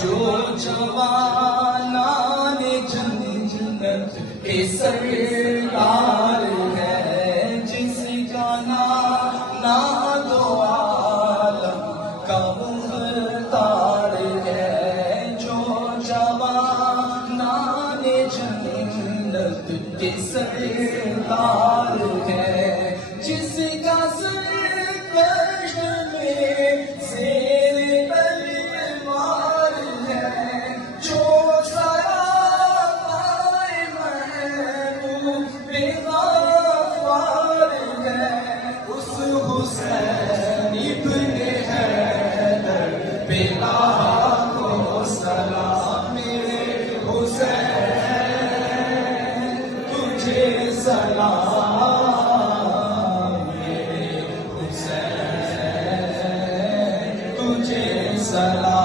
جو جوانان جنت کے سردار ہے، جس کا نام دو عالم کا مختار ہے، جو جوانان جنت کے سردار ہے، جس کا سرکش میں زیر تلوار ہے، جو سراپائے محبوب غفار ہے، اس حسین ابن حیدر پہ لاکھوں سلام، میرے حسین تجھے سلام، میرے حسین تجھے سلام۔